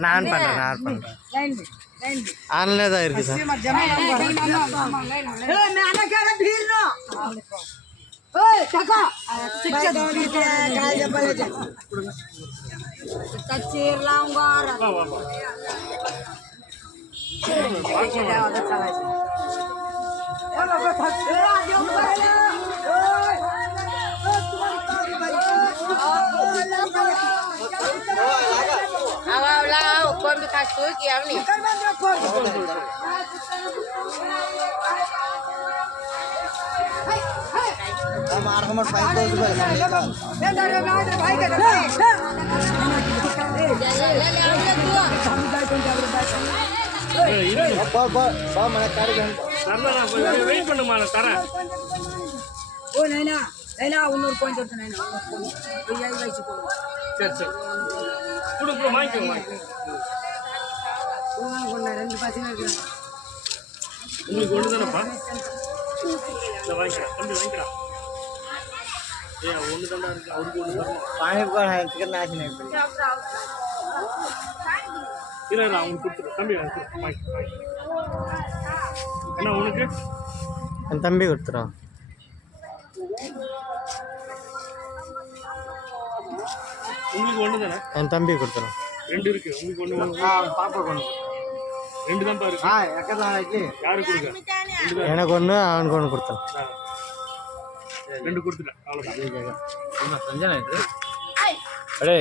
நான் ஆன் பண்ணுறேன் ஆன்லேயே தான் இருக்குது sir con cái thạch suối kéo nè ரெண்டு பசங்க இருக்காங்க உங்களுக்கு ஒன்று தானப்பா இந்த வாங்கிக்கலாம் தம்பி வாங்கிக்கலாம் ஒன்று தாண்டா இருக்கு அவருக்கு ஒன்று தரணும் இல்லை அவங்களுக்கு கொடுத்துருவோம் தம்பி வாங்கி என்ன உனக்கு என் தம்பி கொடுத்துருவான் உங்களுக்கு ஒன்று தானே என் தம்பி கொடுத்துருவான் ரெண்டு இருக்கு உங்களுக்கு ஒன்று பாப்பா கொண்டு ரெண்டு தான் பாரு யாருக்கு கொடுக்க எனக்கு ஒன்று அவனுக்கு ஒன்று கொடுத்தேன் ரெண்டு கொடுத்துட்டேன் அவ்வளோதான் அடே